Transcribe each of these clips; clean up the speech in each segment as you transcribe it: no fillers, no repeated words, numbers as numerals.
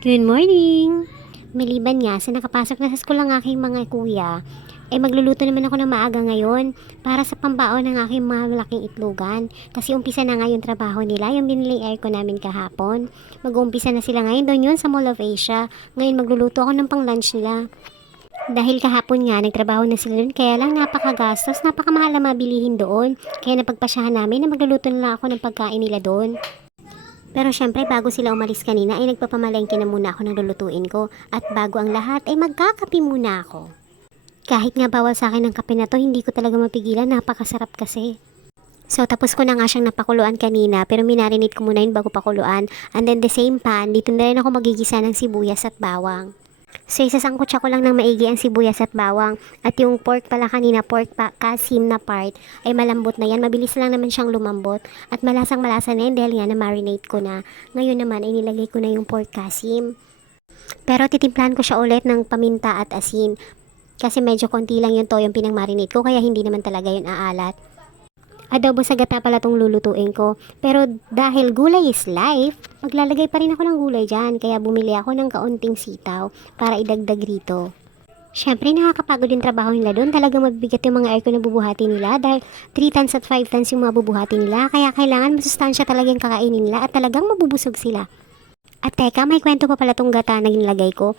Good morning! Maliban nga sa nakapasok na sa school ang aking mga kuya, magluluto naman ako ng maaga ngayon para sa pambaon ng aking mga malaking itlogan. Kasi umpisa na nga yung trabaho nila, yung biniling aircon namin kahapon. Mag-uumpisa na sila ngayon doon yun sa Mall of Asia. Ngayon magluluto ako ng pang-lunch nila. Dahil kahapon nga, nagtrabaho na sila doon, kaya lang napakagastos, napakamahal na mabilihin doon. Kaya napagpasyahan namin na magluluto na lang ako ng pagkain nila doon. Pero syempre bago sila umalis kanina ay nagpapamalengke na muna ako ng lulutuin ko. At bago ang lahat ay magkakape muna ako. Kahit nga bawal sa akin ng kape na to, hindi ko talaga mapigilan, napakasarap kasi. So tapos ko na nga siyang napakuluan kanina pero minarinate ko muna yun bago pakuluan. And then the same pan, dito na rin ako magigisa ng sibuyas at bawang. So isasangkutsa ko lang ng maigi ang sibuyas at bawang. At yung pork pala kanina, pork pa, kasim na part, ay malambot na yan. Mabilis lang naman siyang lumambot. At malasang malasa na yan dahil nga na-marinate ko na. Ngayon naman ay nilagay ko na yung pork kasim. Pero titimplahan ko siya ulit ng paminta at asin. Kasi medyo konti lang yung toyong pinang-marinate ko kaya hindi naman talaga yun aalat. Adobo sa gata pala tong lulutuin ko. Pero dahil gulay is life, maglalagay pa rin ako ng gulay dyan. Kaya bumili ako ng kaunting sitaw para idagdag rito. Siyempre nakakapagod din trabaho nila doon. Talagang mabibigat yung mga aircon na bubuhati nila. Dahil 3 tons at 5 tons yung mga bubuhati nila. Kaya kailangan masustansya talaga yung kakainin nila at talagang mabubusog sila. At teka, may kwento pa pala tong gata na ginlagay ko.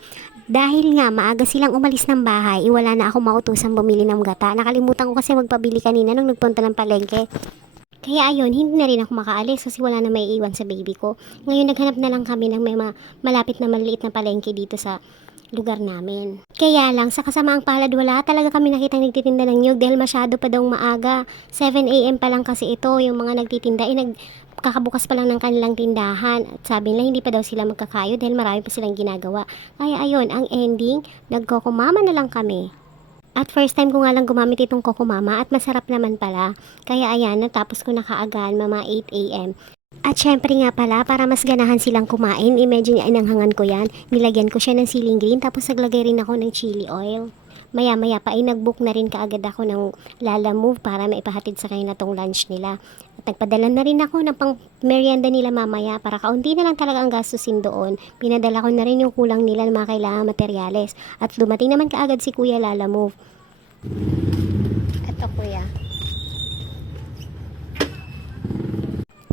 Dahil nga maaga silang umalis ng bahay, wala na ako mautosang bumili ng gata. Nakalimutan ko kasi magpabili kanina nung nagpunta ng palengke. Kaya ayun, hindi na rin ako makaalis kasi wala na may iwan sa baby ko. Ngayon naghanap na lang kami ng may malapit na maliit na palengke dito sa lugar namin. Kaya lang, sa kasamaang palad wala talaga kami nakitang nagtitinda ng nyug dahil masyado pa daw maaga. 7 a.m. pa lang kasi ito, yung mga nagtitinda kakabukas pa lang ng kanilang tindahan. At sabi nila hindi pa daw sila magkakayo dahil marami pa silang ginagawa. Kaya ayun, ang ending, nagkokomama na lang kami. At first time ko nga lang gumamit itong kokomama at masarap naman pala. Kaya ayan, natapos ko na kaagad mga 8 a.m. At syempre nga pala, para mas ganahan silang kumain, imagine inanghangan ko yan. Nilagyan ko siya ng siling green tapos naglagay rin ako ng chili oil. Maya-maya pa ay nag-book na rin kaagad ako ng Lala Move para maipahatid sa kanila tong lunch nila. At nagpadala na rin ako ng pang merienda nila mamaya para kaunti na lang talaga ang gastusin doon. Pinadala ko na rin yung kulang nila ng mga kailangang materyales. At dumating naman kaagad si Kuya Lala Move. Ito kuya.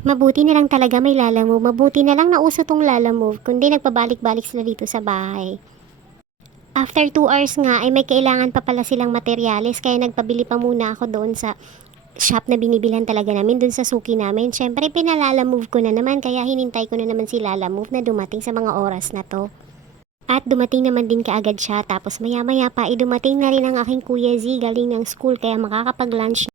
Mabuti na lang talaga may Lala Move. Mabuti na lang nauso tong Lala Move. Kundi nagpabalik-balik sila dito sa bahay. After 2 hours nga ay may kailangan pa pala silang materyales kaya nagpabili pa muna ako doon sa shop na binibilhan talaga namin doon sa suki namin. Syempre pinalala move ko na naman kaya hinintay ko na naman si Lala Move na dumating sa mga oras na to. At dumating naman din kaagad siya tapos maya maya pa ay dumating na rin ang aking Kuya Z galing ng school kaya makakapag-lunch